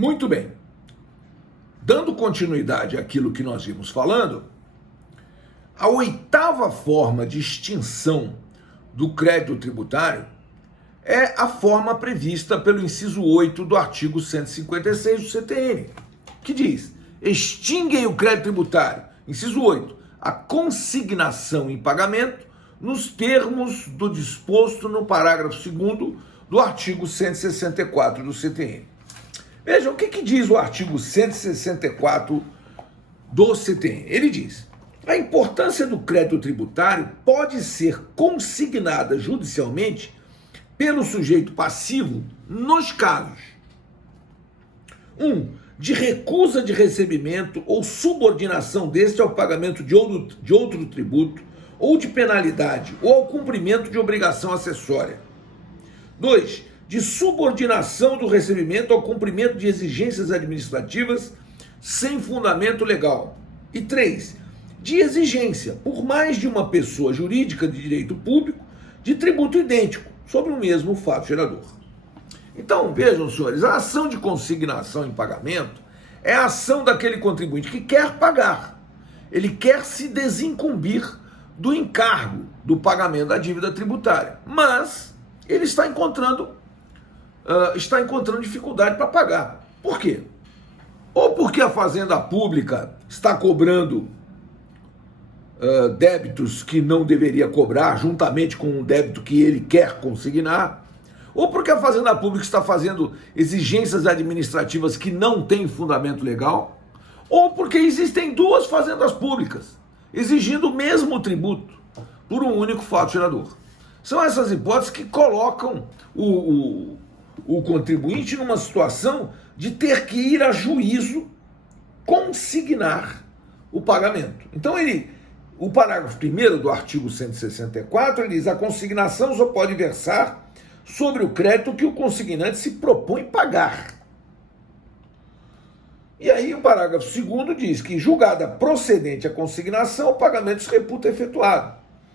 Muito bem. Dando continuidade àquilo que nós vimos falando, a oitava forma de extinção do crédito tributário é a forma prevista pelo inciso 8 do artigo 156 do CTN, que diz: extinguem o crédito tributário, inciso 8, a consignação em pagamento nos termos do disposto no parágrafo 2º do artigo 164 do CTN. Vejam, o que diz o artigo 164 do CTN? Ele diz: a importância do crédito tributário pode ser consignada judicialmente pelo sujeito passivo nos casos: 1. De recusa de recebimento ou subordinação deste ao pagamento de outro tributo ou de penalidade ou ao cumprimento de obrigação acessória. 2. De subordinação do recebimento ao cumprimento de exigências administrativas sem fundamento legal. E 3. De exigência, por mais de uma pessoa jurídica de direito público, de tributo idêntico sobre o mesmo fato gerador. Então, vejam, senhores, a ação de consignação em pagamento é a ação daquele contribuinte que quer pagar. Ele quer se desincumbir do encargo do pagamento da dívida tributária, mas ele está encontrando dificuldade para pagar. Por quê? Ou porque a Fazenda Pública está cobrando débitos que não deveria cobrar, juntamente com o débito que ele quer consignar, ou porque a Fazenda Pública está fazendo exigências administrativas que não têm fundamento legal, ou porque existem duas fazendas públicas exigindo o mesmo tributo por um único fato gerador. São essas hipóteses que colocam o contribuinte numa situação de ter que ir a juízo consignar o pagamento. Então o parágrafo 1º do artigo 164, ele diz: a consignação só pode versar sobre o crédito que o consignante se propõe pagar. E aí o parágrafo 2º diz que, julgada procedente a consignação, o pagamento se reputa efetuado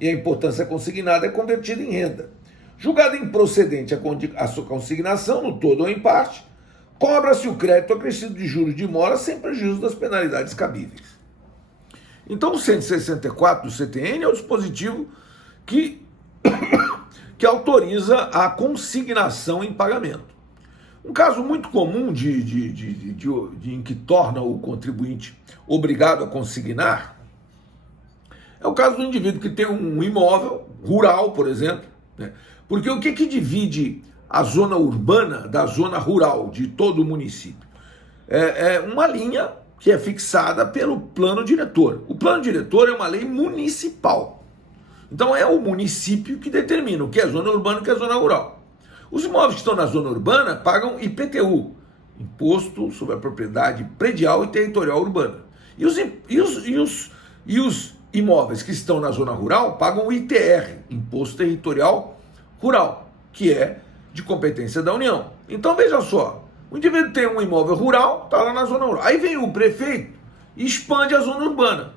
e a importância consignada é convertida em renda. Julgada improcedente a sua consignação, no todo ou em parte, cobra-se o crédito acrescido de juros de mora sem prejuízo das penalidades cabíveis. Então o 164 do CTN é o dispositivo que autoriza a consignação em pagamento. Um caso muito comum em que torna o contribuinte obrigado a consignar é o caso do indivíduo que tem um imóvel rural, por exemplo, né? Porque o que divide a zona urbana da zona rural de todo o município? É uma linha que é fixada pelo plano diretor. O plano diretor é uma lei municipal. Então é o município que determina o que é zona urbana e o que é zona rural. Os imóveis que estão na zona urbana pagam IPTU, Imposto sobre a Propriedade Predial e Territorial Urbana. E os imóveis que estão na zona rural pagam o ITR, Imposto Territorial Rural, que é de competência da União. Então veja só, o indivíduo tem um imóvel rural, está lá na zona rural. Aí vem o prefeito e expande a zona urbana.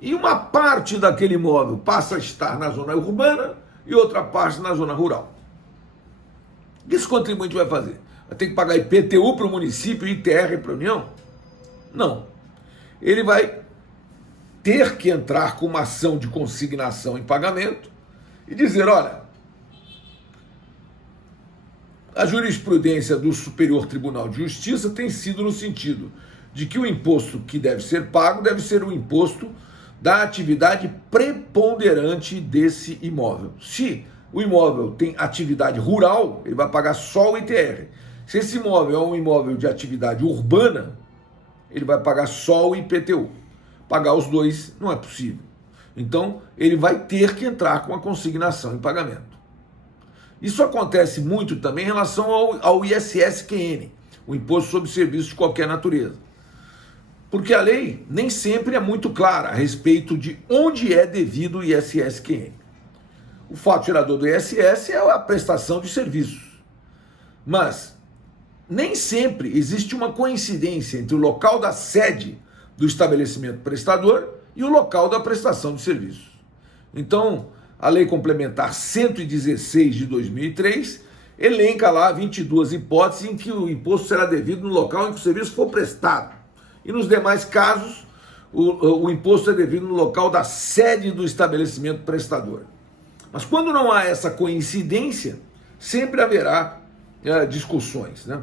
E uma parte daquele imóvel passa a estar na zona urbana e outra parte na zona rural. O que esse contribuinte vai fazer? Vai ter que pagar IPTU para o município e ITR para a União? Não. Ele vai ter que entrar com uma ação de consignação em pagamento e dizer: olha, a jurisprudência do Superior Tribunal de Justiça tem sido no sentido de que o imposto que deve ser pago deve ser o imposto da atividade preponderante desse imóvel. Se o imóvel tem atividade rural, ele vai pagar só o ITR. Se esse imóvel é um imóvel de atividade urbana, ele vai pagar só o IPTU. Pagar os dois não é possível. Então, ele vai ter que entrar com a consignação em pagamento. Isso acontece muito também em relação ao ISS-QN, o Imposto sobre Serviços de Qualquer Natureza. Porque a lei nem sempre é muito clara a respeito de onde é devido o ISS-QN. O fato gerador do ISS é a prestação de serviços. Mas nem sempre existe uma coincidência entre o local da sede do estabelecimento prestador e o local da prestação de serviços. Então, a Lei Complementar 116 de 2003, elenca lá 22 hipóteses em que o imposto será devido no local em que o serviço for prestado. E nos demais casos, o imposto é devido no local da sede do estabelecimento prestador. Mas quando não há essa coincidência, sempre haverá discussões, né?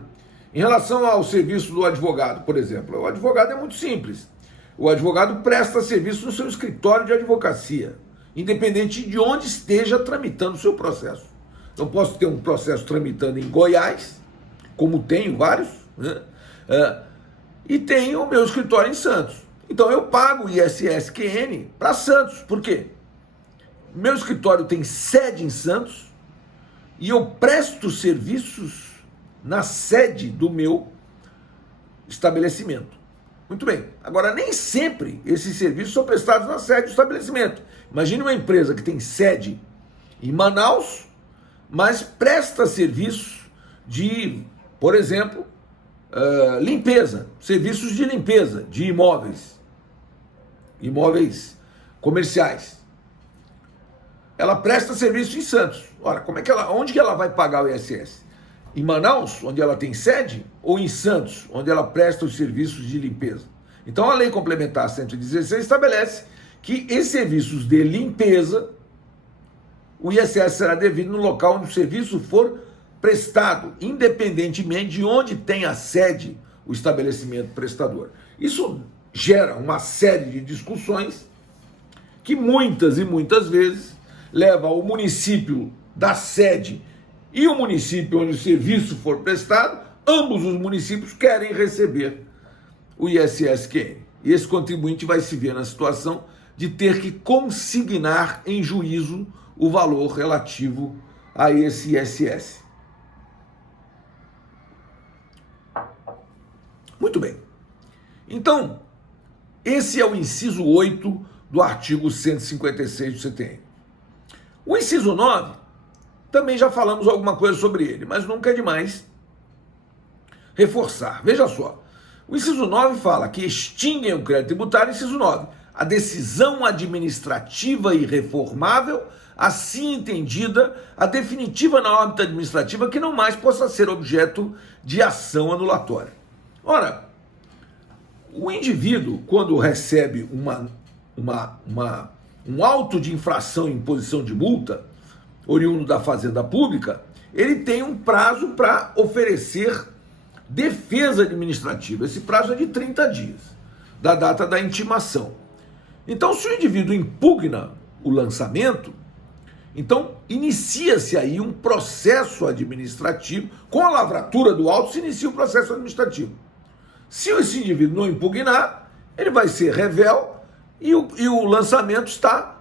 Em relação ao serviço do advogado, por exemplo, o advogado é muito simples. O advogado presta serviço no seu escritório de advocacia, independente de onde esteja tramitando o seu processo. Eu posso ter um processo tramitando em Goiás, como tenho vários, né? E tenho o meu escritório em Santos. Então eu pago o ISS-QN para Santos. Por quê? Meu escritório tem sede em Santos e eu presto serviços na sede do meu estabelecimento. Muito bem. Agora, nem sempre esses serviços são prestados na sede do estabelecimento. Imagine uma empresa que tem sede em Manaus, mas presta serviços de, por exemplo, limpeza, serviços de limpeza de imóveis comerciais. Ela presta serviço em Santos. Ora, onde que ela vai pagar o ISS? Em Manaus, onde ela tem sede, ou em Santos, onde ela presta os serviços de limpeza? Então a Lei Complementar 116 estabelece que esses serviços de limpeza, o ISS será devido no local onde o serviço for prestado, independentemente de onde tem a sede o estabelecimento prestador. Isso gera uma série de discussões que muitas e muitas vezes leva ao município da sede e o município onde o serviço for prestado, ambos os municípios querem receber o ISS-QN. E esse contribuinte vai se ver na situação de ter que consignar em juízo o valor relativo a esse ISS. Muito bem. Então, esse é o inciso 8 do artigo 156 do CTN. O inciso 9, também já falamos alguma coisa sobre ele, mas nunca é demais reforçar. Veja só, o inciso 9 fala que extinguem o crédito tributário, inciso 9, a decisão administrativa irreformável, assim entendida, a definitiva na órbita administrativa que não mais possa ser objeto de ação anulatória. Ora, o indivíduo, quando recebe um auto de infração em imposição de multa, oriundo da Fazenda Pública, ele tem um prazo para oferecer defesa administrativa. Esse prazo é de 30 dias, da data da intimação. Então, se o indivíduo impugna o lançamento, então inicia-se aí um processo administrativo, com a lavratura do auto se inicia o processo administrativo. Se esse indivíduo não impugnar, ele vai ser rével e o lançamento está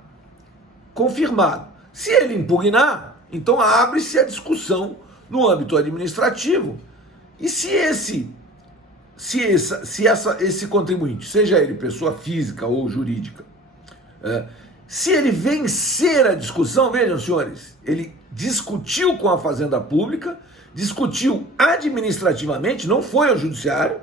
confirmado. Se ele impugnar, então abre-se a discussão no âmbito administrativo. E se esse contribuinte, seja ele pessoa física ou jurídica, se ele vencer a discussão, vejam, senhores, ele discutiu com a Fazenda Pública, discutiu administrativamente, não foi ao judiciário,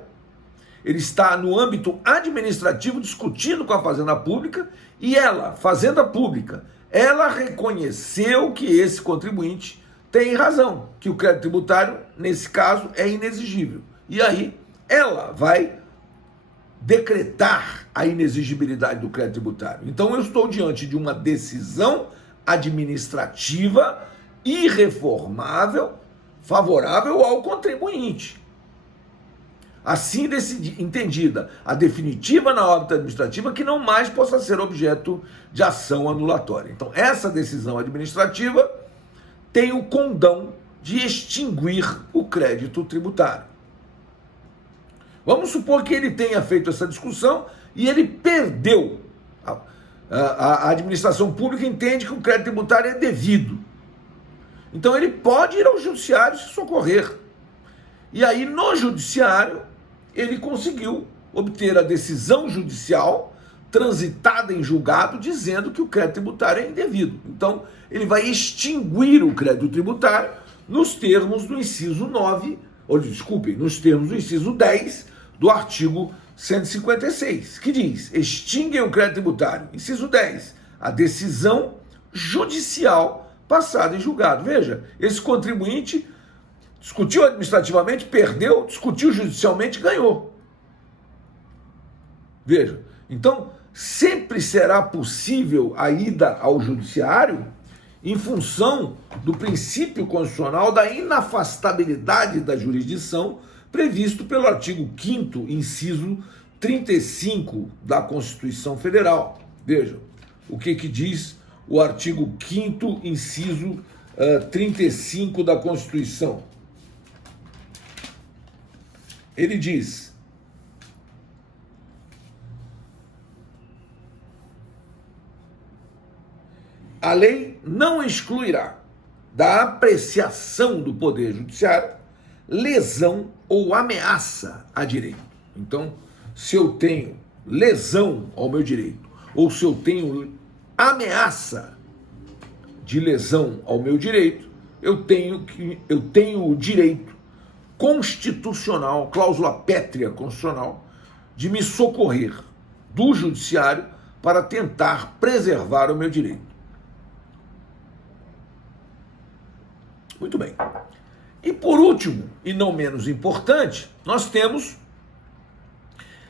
ele está no âmbito administrativo discutindo com a Fazenda Pública e ela, Fazenda Pública, ela reconheceu que esse contribuinte tem razão, que o crédito tributário, nesse caso, é inexigível. E aí, ela vai decretar a inexigibilidade do crédito tributário. Então, eu estou diante de uma decisão administrativa irreformável, favorável ao contribuinte. Assim entendida a definitiva na órbita administrativa que não mais possa ser objeto de ação anulatória. Então, essa decisão administrativa tem o condão de extinguir o crédito tributário. Vamos supor que ele tenha feito essa discussão e ele perdeu. A administração pública entende que o crédito tributário é devido. Então, ele pode ir ao judiciário se socorrer. E aí, no judiciário, ele conseguiu obter a decisão judicial transitada em julgado dizendo que o crédito tributário é indevido. Então, ele vai extinguir o crédito tributário nos termos do inciso 9, nos termos do inciso 10 do artigo 156, que diz: extinguem o crédito tributário. Inciso 10, a decisão judicial passada em julgado. Veja, esse contribuinte Discutiu administrativamente, perdeu, discutiu judicialmente, ganhou. Veja, então sempre será possível a ida ao judiciário em função do princípio constitucional da inafastabilidade da jurisdição previsto pelo artigo 5º, inciso 35 da Constituição Federal. Veja, o que diz o artigo 5º, inciso 35 da Constituição. Ele diz: a lei não excluirá da apreciação do Poder Judiciário lesão ou ameaça a direito. Então, se eu tenho lesão ao meu direito, ou se eu tenho ameaça de lesão ao meu direito, eu tenho o direito constitucional, cláusula pétrea constitucional, de me socorrer do judiciário para tentar preservar o meu direito. Muito bem. E por último, e não menos importante, nós temos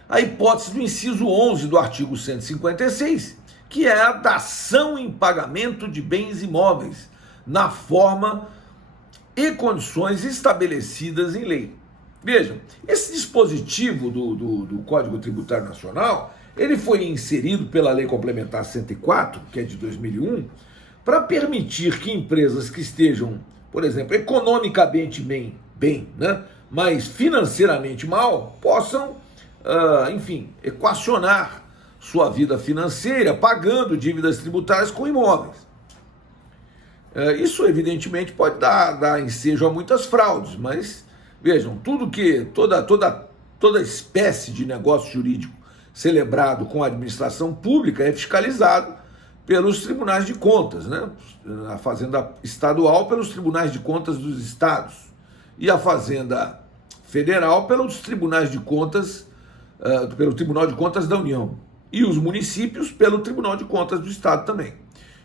a hipótese do inciso 11 do artigo 156, que é a dação em pagamento de bens imóveis, na forma e condições estabelecidas em lei. Vejam, esse dispositivo do Código Tributário Nacional, ele foi inserido pela Lei Complementar 104, que é de 2001, para permitir que empresas que estejam, por exemplo, economicamente bem, né, mas financeiramente mal, possam, equacionar sua vida financeira pagando dívidas tributárias com imóveis. Isso, evidentemente, pode dar ensejo a muitas fraudes, mas vejam, toda espécie de negócio jurídico celebrado com a administração pública é fiscalizado pelos tribunais de contas, né? A Fazenda Estadual pelos tribunais de contas dos estados e a Fazenda Federal pelos tribunais de contas, pelo Tribunal de Contas da União, e os municípios pelo Tribunal de Contas do Estado também.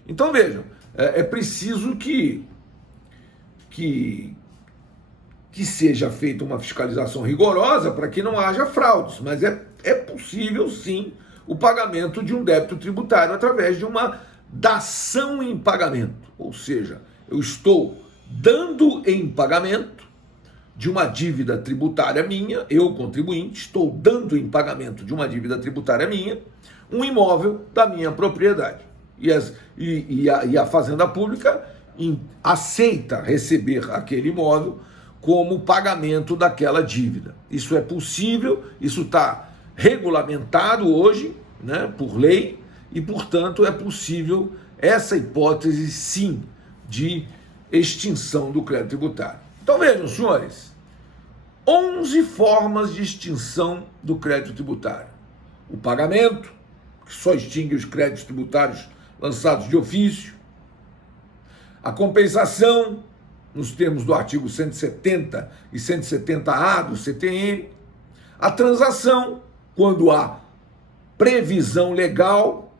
Então vejam, é preciso que seja feita uma fiscalização rigorosa para que não haja fraudes, mas é possível sim o pagamento de um débito tributário através de uma dação em pagamento, ou seja, eu estou dando em pagamento de uma dívida tributária minha, eu, contribuinte, estou dando em pagamento de uma dívida tributária minha, um imóvel da minha propriedade. E a Fazenda Pública aceita receber aquele imóvel como pagamento daquela dívida. Isso é possível, isso está regulamentado hoje, né, por lei, e, portanto, é possível essa hipótese, sim, de extinção do crédito tributário. Então, vejam, senhores, 11 formas de extinção do crédito tributário. O pagamento, que só extingue os créditos tributários lançados de ofício. A compensação, nos termos do artigo 170 e 170-A do CTN. A transação, quando há previsão legal.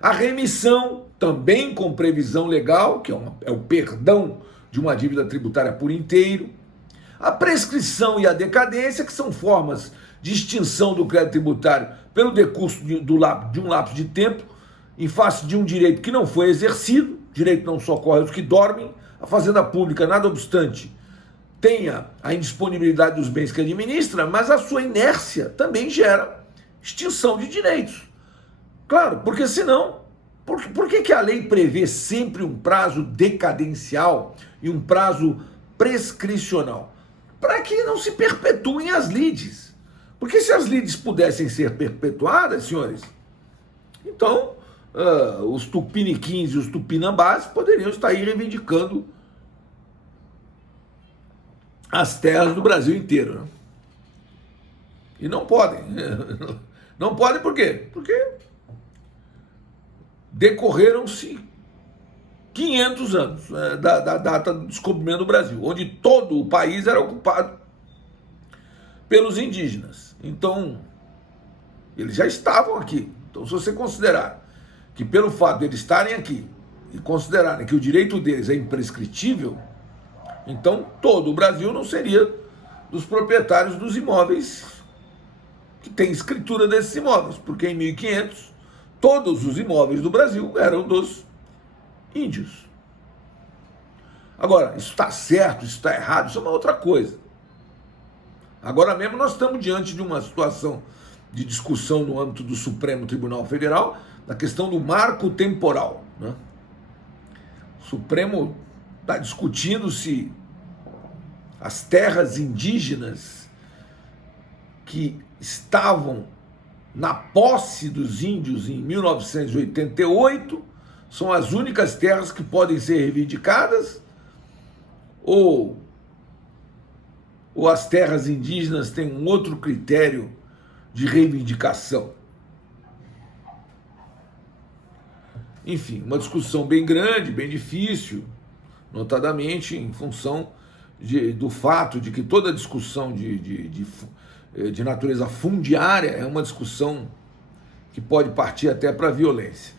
A remissão, também com previsão legal, que é o perdão de uma dívida tributária por inteiro. A prescrição e a decadência, que são formas de extinção do crédito tributário pelo decurso de um lapso de tempo, em face de um direito que não foi exercido. Direito não socorre os que dormem. A Fazenda Pública, nada obstante, tenha a indisponibilidade dos bens que administra, mas a sua inércia também gera extinção de direitos. Claro, porque senão, por que a lei prevê sempre um prazo decadencial e um prazo prescricional? Para que não se perpetuem as lides. Porque se as lides pudessem ser perpetuadas, senhores, então os tupiniquins e os tupinambás poderiam estar aí reivindicando as terras do Brasil inteiro, né? E não podem. Não podem por quê? Porque decorreram-se 500 anos da data do descobrimento do Brasil, onde todo o país era ocupado pelos indígenas. Então, eles já estavam aqui. Então, se você considerar que pelo fato de eles estarem aqui e considerarem que o direito deles é imprescritível, Então, todo o Brasil não seria dos proprietários dos imóveis que tem escritura desses imóveis, porque em 1500 todos os imóveis do Brasil eram dos índios. Agora, isso está certo, isso está errado, isso é uma outra coisa. Agora mesmo nós estamos diante de uma situação de discussão no âmbito do Supremo Tribunal Federal, na questão do marco temporal, né? O Supremo está discutindo se as terras indígenas que estavam na posse dos índios em 1988 são as únicas terras que podem ser reivindicadas, ou as terras indígenas têm um outro critério de reivindicação. Enfim, uma discussão bem grande, bem difícil, notadamente em função do fato de que toda discussão de natureza fundiária é uma discussão que pode partir até para a violência.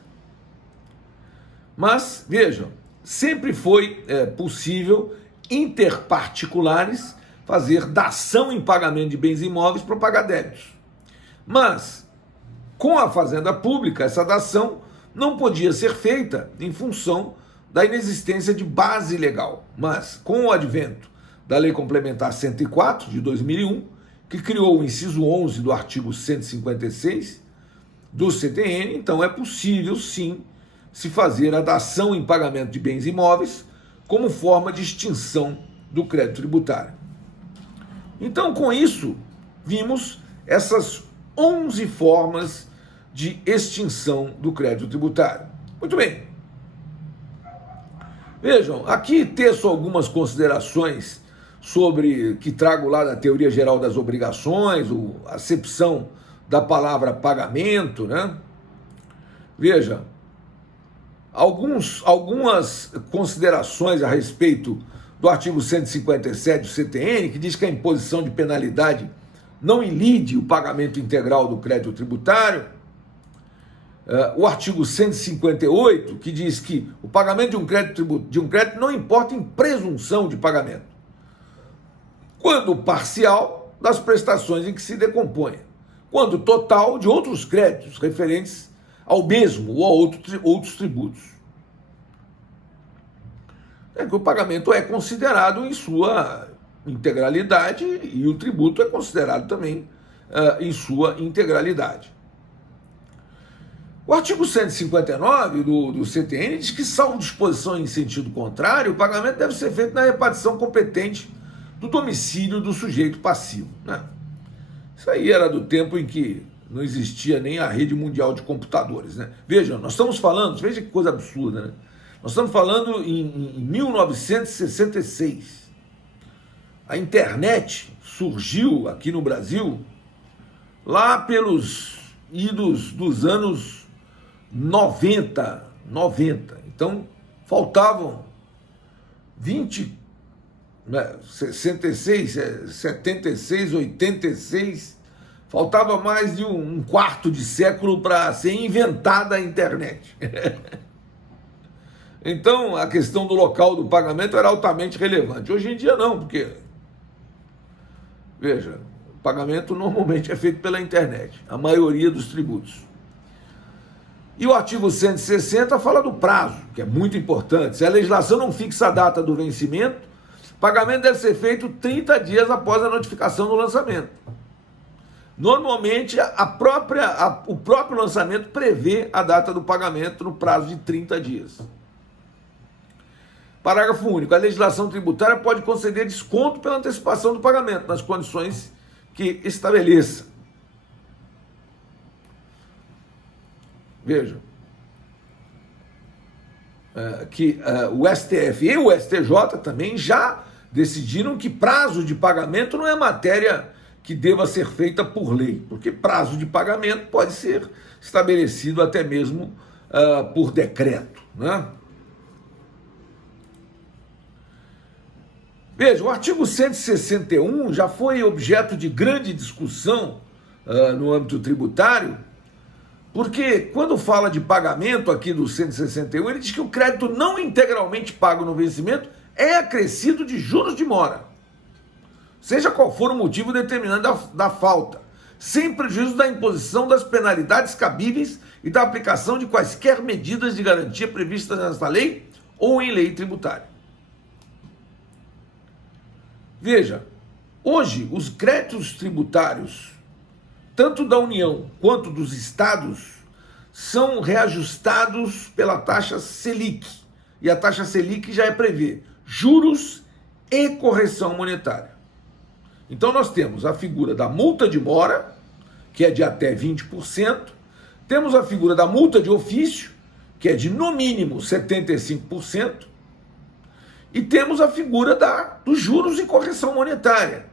Mas, vejam, sempre foi possível interparticulares fazer dação em pagamento de bens imóveis para pagar débitos. Mas, com a fazenda pública, essa dação não podia ser feita em função da inexistência de base legal. Mas, com o advento da Lei Complementar 104, de 2001, que criou o inciso 11 do artigo 156 do CTN, então é possível, sim, se fazer a dação em pagamento de bens imóveis como forma de extinção do crédito tributário. Então, com isso, vimos essas 11 formas de extinção do crédito tributário. Muito bem. Vejam, aqui teço algumas considerações sobre, que trago lá da Teoria Geral das Obrigações, a acepção da palavra pagamento, né? Veja, algumas considerações a respeito do artigo 157 do CTN, que diz que a imposição de penalidade não ilide o pagamento integral do crédito tributário. O artigo 158, que diz que o pagamento de um crédito não importa em presunção de pagamento, quando parcial das prestações em que se decompõe, quando total de outros créditos referentes ao mesmo ou a outros tributos. É que o pagamento é considerado em sua integralidade e o tributo é considerado também em sua integralidade. O artigo 159 do CTN diz que, salvo disposição em sentido contrário, o pagamento deve ser feito na repartição competente do domicílio do sujeito passivo, né? Isso aí era do tempo em que não existia nem a rede mundial de computadores, né? Vejam, nós estamos falando, veja que coisa absurda, né? Nós estamos falando em 1966. A internet surgiu aqui no Brasil lá pelos idos dos anos 90. Então, faltavam 66, 76, 86, faltava mais de um quarto de século para ser inventada a internet. Então, a questão do local do pagamento era altamente relevante. Hoje em dia não, porque, veja, o pagamento normalmente é feito pela internet, a maioria dos tributos. E o artigo 160 fala do prazo, que é muito importante. Se a legislação não fixa a data do vencimento, o pagamento deve ser feito 30 dias após a notificação do lançamento. Normalmente, o próprio lançamento prevê a data do pagamento no prazo de 30 dias. Parágrafo único. A legislação tributária pode conceder desconto pela antecipação do pagamento, nas condições que estabeleça. Vejam, que o STF e o STJ também já decidiram que prazo de pagamento não é matéria que deva ser feita por lei, porque prazo de pagamento pode ser estabelecido até mesmo por decreto, né? Veja, o artigo 161 já foi objeto de grande discussão no âmbito tributário, porque quando fala de pagamento aqui do 161, ele diz que o crédito não integralmente pago no vencimento é acrescido de juros de mora, seja qual for o motivo determinante da falta, sem prejuízo da imposição das penalidades cabíveis e da aplicação de quaisquer medidas de garantia previstas nesta lei ou em lei tributária. Veja, hoje os créditos tributários, tanto da União quanto dos estados, são reajustados pela taxa Selic. E a taxa Selic já prevê juros e correção monetária. Então nós temos a figura da multa de mora, que é de até 20%, temos a figura da multa de ofício, que é de no mínimo 75%, e temos a figura dos juros e correção monetária,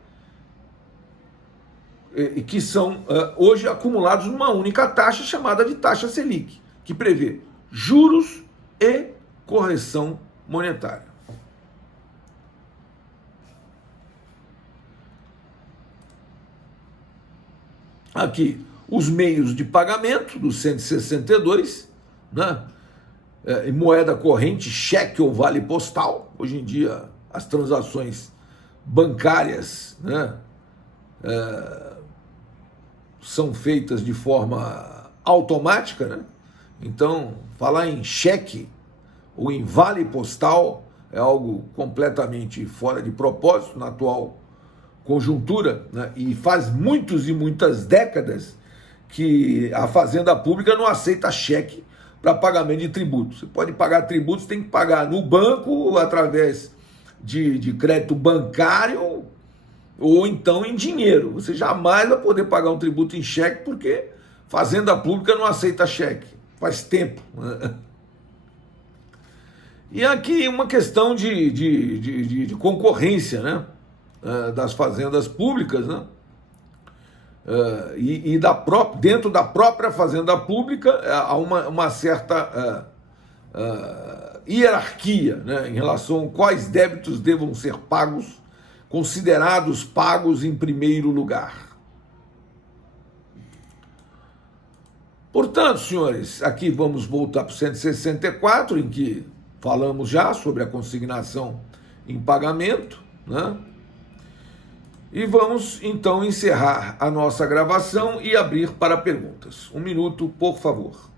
que são hoje acumulados numa única taxa chamada de taxa Selic, que prevê juros e correção monetária. Aqui, os meios de pagamento do 162, né? Em moeda corrente, cheque ou vale postal. Hoje em dia, as transações bancárias, né, são feitas de forma automática, né? Então, falar em cheque ou em vale postal é algo completamente fora de propósito na atual conjuntura, né? E faz muitas e muitas décadas que a Fazenda Pública não aceita cheque para pagamento de tributos. Você pode pagar tributos, tem que pagar no banco, através de crédito bancário, ou então em dinheiro. Você jamais vai poder pagar um tributo em cheque, porque Fazenda Pública não aceita cheque. Faz tempo. E aqui uma questão de concorrência, né? Das fazendas públicas, né? Dentro da própria fazenda pública há uma certa hierarquia, né, em relação a quais débitos devam ser pagos, considerados pagos em primeiro lugar. Portanto, senhores, aqui vamos voltar para o 164, em que falamos já sobre a consignação em pagamento, né? E vamos, então, encerrar a nossa gravação e abrir para perguntas. 1 minuto, por favor.